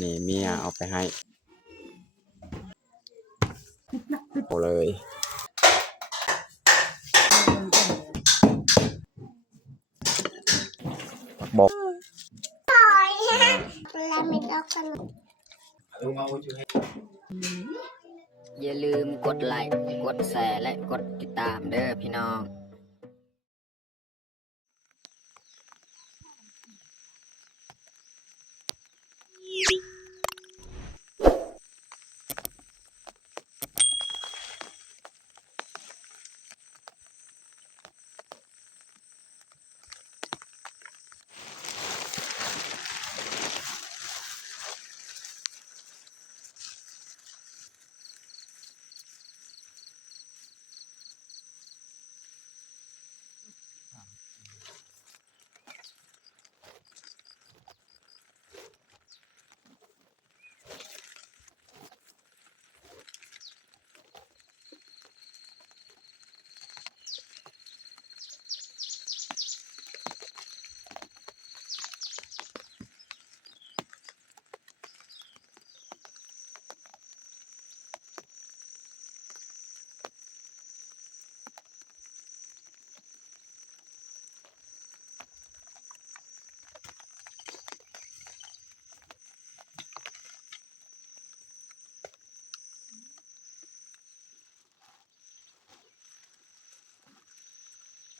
นี่เมียเอาไปให้โอ้เลยบอกอย่าลืมกดไลค์กดแชร์และกดติดตามเด้อพี่น้อง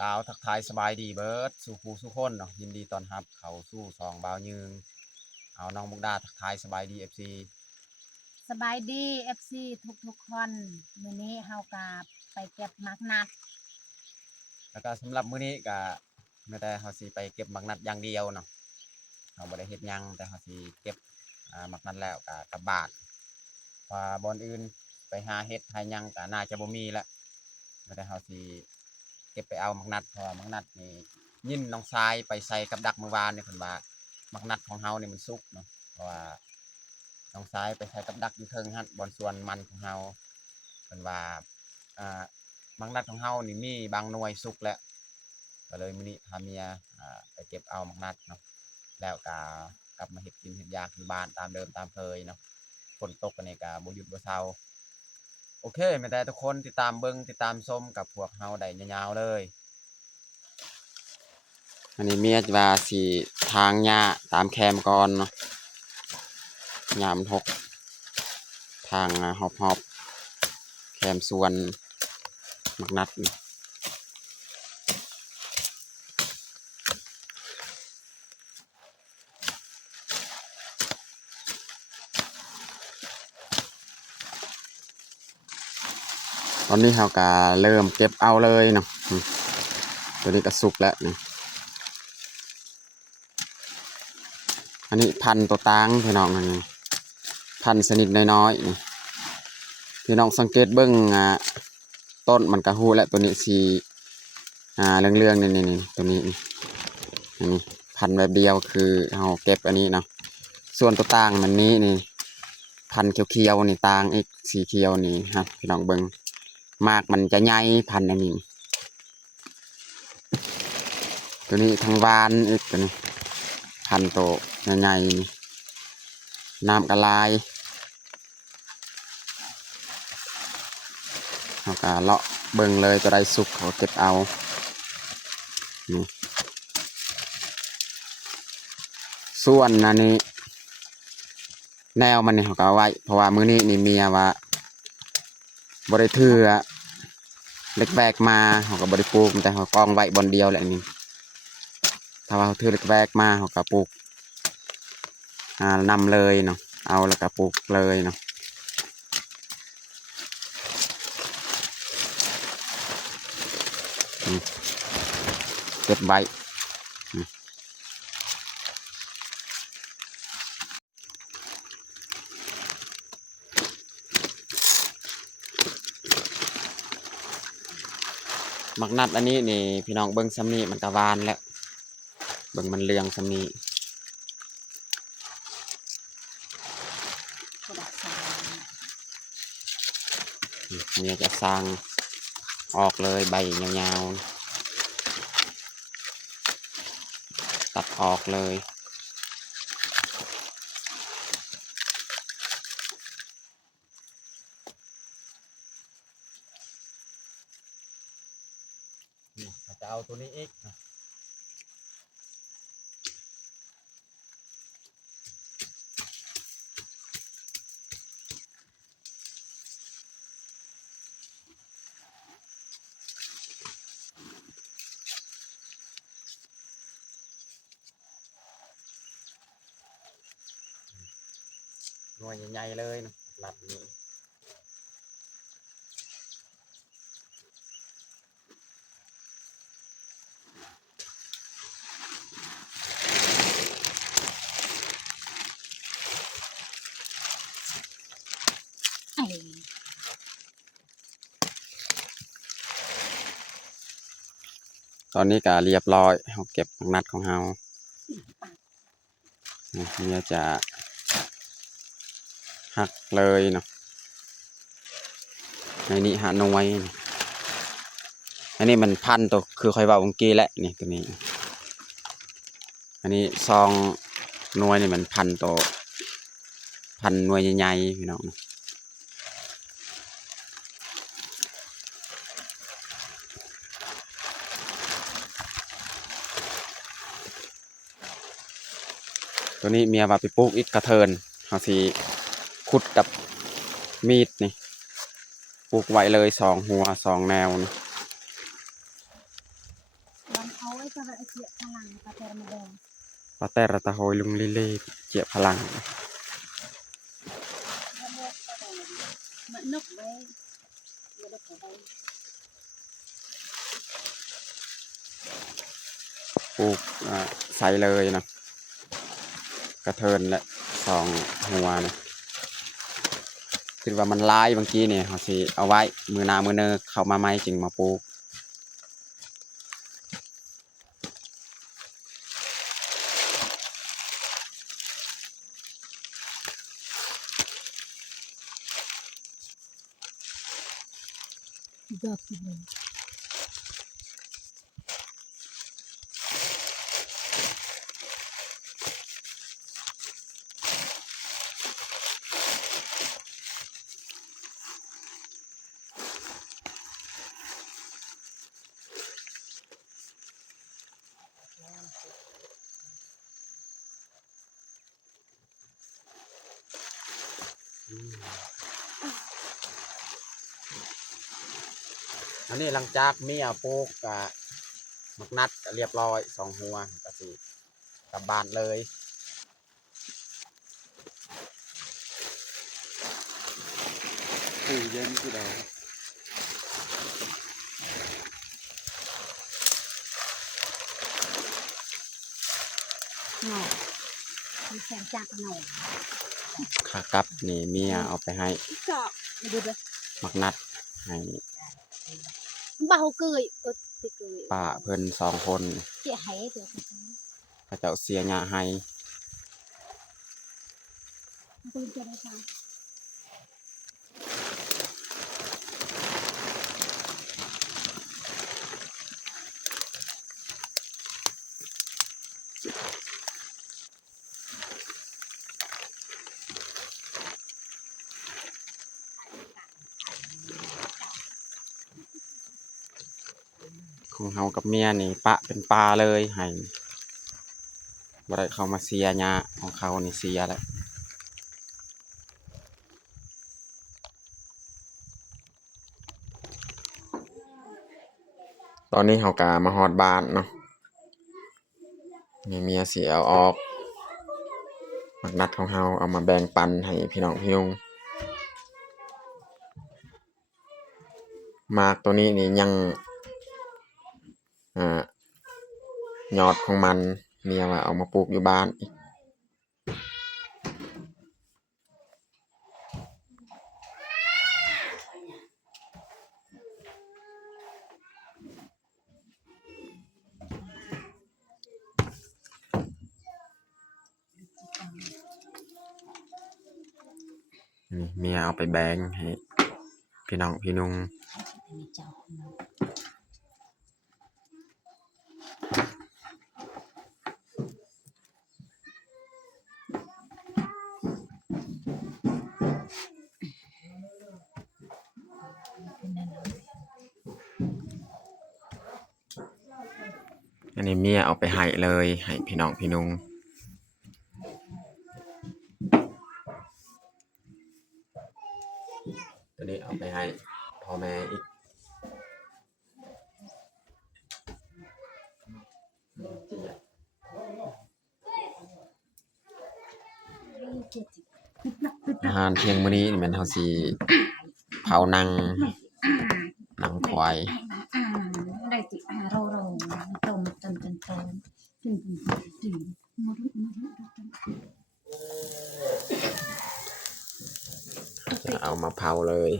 ดาวทักทายสบายดีเบิร์ดสู่ครูสู่คนเนาะยินดีตอนรับเขาสู้ซองบ่าวยืงเอาน้องมุกดาทักทายสบายดีFC สบายดีFC ทุกคนมื้อนี้เฮากะไปเก็บมักนัดแล้วก็สำหรับมื้อนี้ก็ไม่ได้เฮาสิไปเก็บหมักนัดอย่างเดียวเนาะเฮาบ่ได้เฮ็ดหยังแต่เฮาสิเก็บหมักนัดแล้วก็กลับบ้านว่าบ่อนอื่นไปหาเฮ็ดหาหยังก็น่าจะบ่มีแล้วไม่ได้เฮาสิเก็บไปเอาหมักนัดเพราะหมักนัดนี่ยินน้องชายไปใส่กับดักเมื่อวานนี่เพิ่นว่าหมักนัดของเฮานี่มันสุกเนาะเพราะว่าน้องชายไปใส่กับดักอยู่เทิงหั่นบอนส่วนมันของเฮาเพิ่นว่าหมักนัดของเฮานี่มีบางหน่วยสุกแล้วก็เลยมื้อนี้พาเมียไปเก็บเอาหมักนัดเนาะแล้วก็กลับมาเฮ็ดกินเฮ็ดยากอยู่บ้านตามเดิมตามเคยเนาะฝนตกกันนี่ก็บ่หยุดบ่เซาโอเคแม่แต่ทุกคนติดตามเบิ่งติดตามชมกับพวกเฮาได้ยาวๆเลยอันนี้เมียว่าสิทางหญ้าตามแคมก่อนเนาะหญ้ามันหกทางหอบๆแคมสวนหมักนัดตอนนี้เราก็เริ่มเก็บเอาเลยเนาะตัวนี้ก็สุกแล้วนี่อันนี้พันตัวตางพี่น้องนี่พันสนิทน้อยๆนี่พี่น้องสังเกตเบิ้งต้นมันกระหูและตัวนี้สีเรื่องๆนี่ตัวนี้นี่อันนี้พันแบบเดียวคือเราเก็บอันนี้เนาะส่วนตัวตางมันนี้นี่พันเขียวๆนี่ตางอีกสีเขียวนี่ครับพี่น้องเบิ้งมากมันจะใหญ่พันอันนี้ตัวนี้ทางวานอีกตัวนี้พันโตใหญ่ๆน้ำกระลายเราก็เลาะเบิ่งเลยตัวใดสุกเขาเก็บเอานี่ส่วนอันนี้แนวมันนี่เขาก็เอาไว้เพราะว่ามื้อนี้นี่เมียว่าบริถือเล็กแบกมาเขาก็บริปลูกแต่เขากองไว้บนเดียวแหละนี่ถ้าว่าเขาถือเล็กแบกมาเขาก็ปลูกนำเลยเนาะเอาแล้วก็ปลูกเลยเนาะเก็บใบมักนัดอันนี้นี่พี่น้องเบิ้งซ้ำนี่มันกระวานแล้วเบิ้งมันเรืองซ้ำนี่เนี่ยจะสร้างออกเลยใบยาวๆตัดออกเลย จะเอาตัวนี้อีกหน่วยใหญ่ๆเลยนะหลัดนี้ ไอ้ ตอนนี้ก็เรียบร้อยเราเก็บนัดของเราเนี่ยจะหักเลยเนาะในนี้หาหน่วยอันนี้มันพันตัวคือคอยว่าเมื่อกี้แหละนี่ตัวนี้อันนี้ซองหน่วยนี่มันพันตัวพันหน่วยใหญ่ๆพี่น้องตัวนี้เมียว่าไปปลูกอิฐกระเทินเขาสิขุดกับมีดนี่ปลูกไว้เลย2 หัว2 แนวนี่ วันเอาไว้จะไปเสียพลังปลาเตอร์มาแดง ปาแต่ระตะโหยลุงลิเล่เจียพลัง มันนกไว้เดี๋ยวเอาไป ปลูกใส่เลยเนาะกระเทินและ2 หัวนะคิดว่ามันลายบางทีเนี่ยเขาสิเอาไว้มือหนามือเนอเข้ามาไม่จึงมาปลูกดอกที่เลย อันนี้หลังจากเมียปลูกมักนัดก็เรียบร้อย2 หัวก็สิกลับบ้านเลยตู้เย็นที่เรา หน่อยมีแสงจากหน่อย ขากลับนี่เมียเอาไปให้ เจาะมาดูเลย มักนัดให้ เบาเกยติเกย ป้าเพิ่น2 คน เจี๊ยให้เดี๋ยว พระเจ้าเสียหญ้าให้ คุณจะได้ฟัง ของเฮากับเมียนี่ปะเป็นปลาเลยให้บ่ได้เข้ามาเสียหญ้าของเขานี่เสียแล้วตอนนี้เฮาก็มาฮอดบ้านเนาะนี่เมียสิเอาออกมักนัดของเฮาเอามาแบ่งปันให้พี่น้องพี่นุ่งมากตัวนี้นี่ยังยอดของมันเมียว่าเอามาปลูกอยู่บ้านอีกนี่เมียเอาไปแบ่งให้พี่น้องพี่นุ่ง มีเจ้า น อันนี้เมียเอาไปให้เลยให้พี่น้องพี่นุงตัวนี้เอาไปให้พ่อแม่อีกอาหารเที่ยงมื้อนี้นี่แม่นเฮาสิเผาหนังควาย ได้จิโรโรต้มจนจืดจะเอามาเผาเลย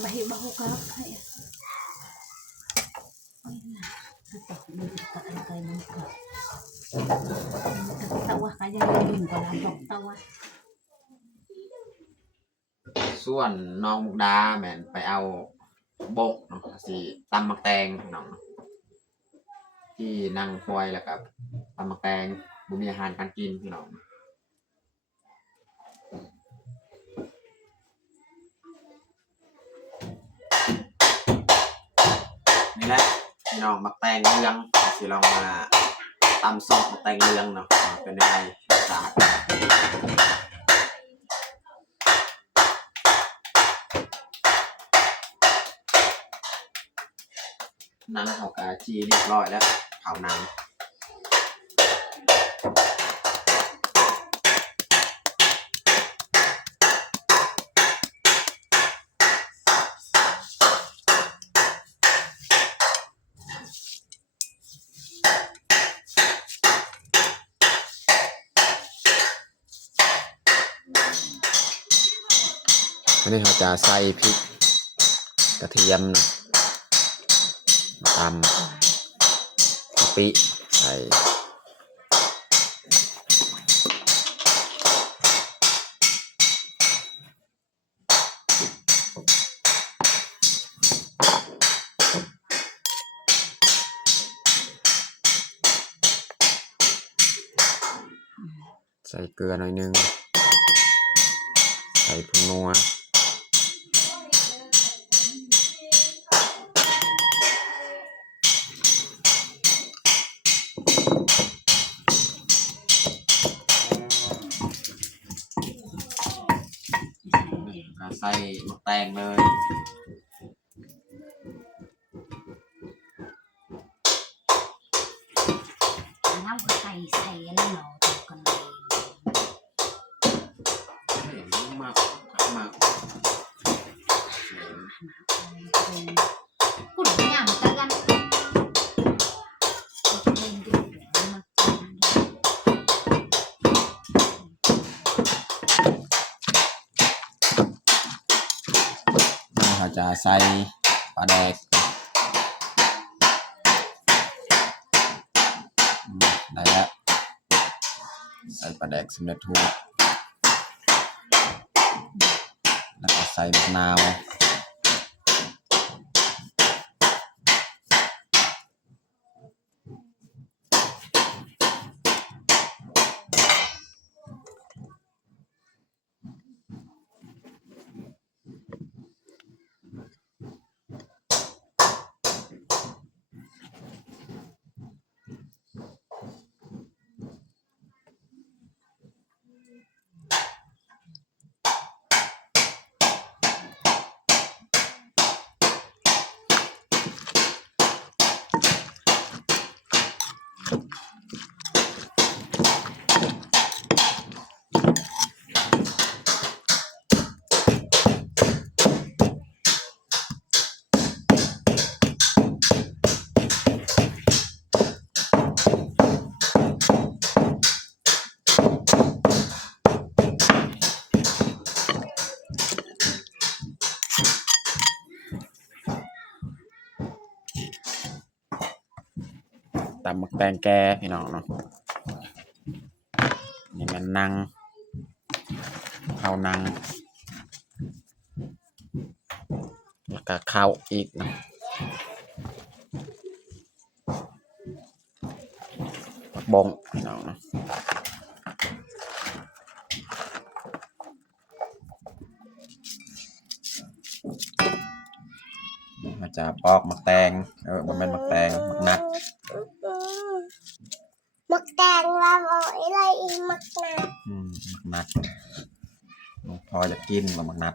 ใบเบาก็ให้ตักดูตักอะไรมันก็ตะวะก็ยังดื่มกว่าน้ำตกตะวะ ส่วนน้องมุกดาแม่นไปเอาบกเนาะสิตำมักแตงน้องที่นั่งคอยแล้วกับตำมักแตงบ่มีอาหารการกินพี่น้องนี่แหละพี่น้องมักแตงเรืองสิลองมาตำซอกมักแตงเรืองเนาะเป็นยังไงรสชาติหนังเขากาจีเรียบร้อยแล้วเผาหนังอันนี้เขาจะใส่พริกกระเทียมนะตำกะปิใส่ใส่เกลือหน่อยนึงใส่ผงนัวใส่มะแตงเลยน้ำใส่แล้วหนอตกกันเลยมากพูดอย่างนี้กันกันเขาจะใส่ปลาแดกได้แล้วใส่ปลาแดกสำเร็จรูปแล้วก็ใส่มะนาวตำมักแตงแกพี่น้องเนาะนี่มันนั่งข้าวนั่งแล้วก็ข้าวอีกนะผักบงพี่น้องเนาะมันจะปอกมักแตงมันเป็นมักแตงมักนัด แต่งเราเอาอะไรอีกมักนะ มักนัดน้องพลอยจะกินบ่มักนัด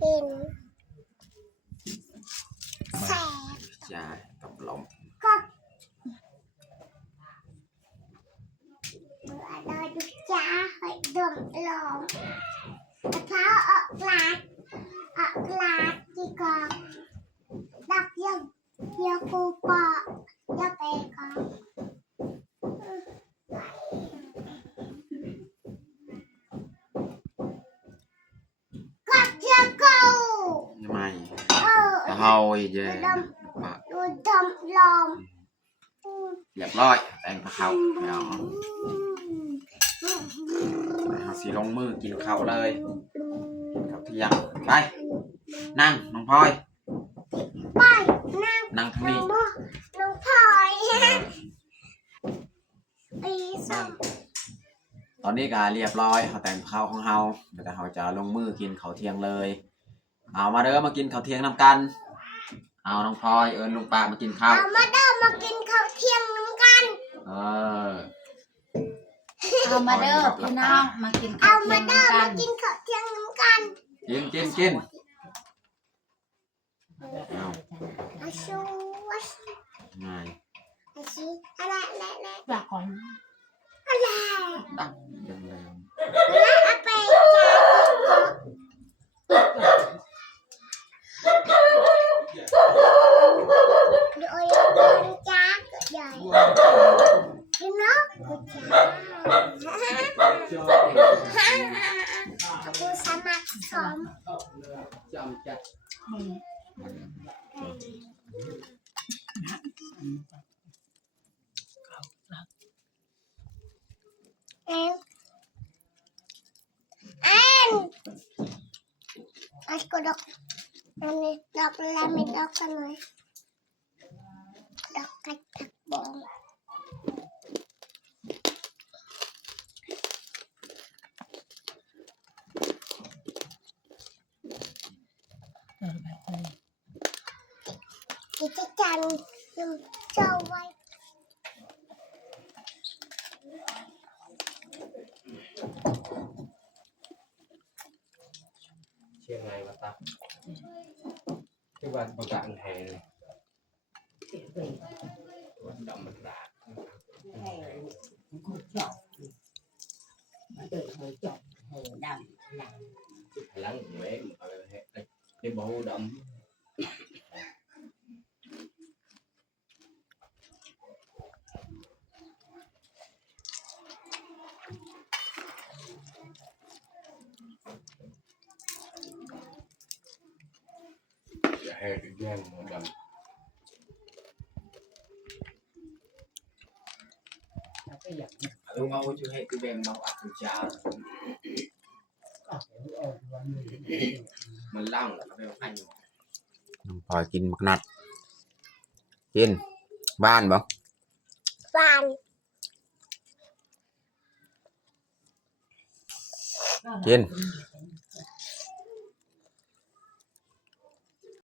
กินแสบ จ้ากับลม ก็เราดูจ้าให้ดมลมเขาออกลาดดีกว่าดักยังเยาคูปะยาเปก็ก็จะกู ยังไง เออ เฮาอีเย่ปะ ดูดมลม เรียบร้อยแต่งข้าวไม่เอาเฮาสิลงมือกินข้าวเลยข้าวเที่ยงไปนั่งน้องพลอย ไปนั่ง นั่งทางนี้ น้องพลอยปีสอง ตอนนี้ก็เรียบร้อยเขาแต่งข้าวของเฮาเดี๋ยวเราจะลงมือกินข้าวเที่ยงเลยเอามาเด้อมากินข้าวเที่ยงนำกันเอาน้องพลอยเอิญลุงป้ามากินข้าว เอามาเด้อมากินข้าวเที่ยงน้ำกัน เออ เอามาเด้อพี่น้องมากิน เอา ข้าวเที่ มาย ง เด้อ กั มาน กินข้าวเที่ยงน้ำกัน กินเอา อาชูวัช ไง อาชีอะไร ฝากก่อน อะไร ตั้งยังเลย เอาไปจ้าโดยจ้าก็ใหญ่พี่น้องก็จ้าผู้สมัครสม Aku dok, ini dok lami dok sana, dok kacang bong. Kita cari yang cowok. เชียงรายมาตักที่วันประกาศแห่เลยวันดำมันดาดหลังเว้ยอะไรแห่ไอ้บ่าวดำแห่แย่งดำลุงเอาอยู่ให้กูแบ่งมาอัดกูจามันล่างแล้วก็ไปเอาไปอยู่ น้องพลอยกินมักนัดกินบ้านบ่ Pan. กิน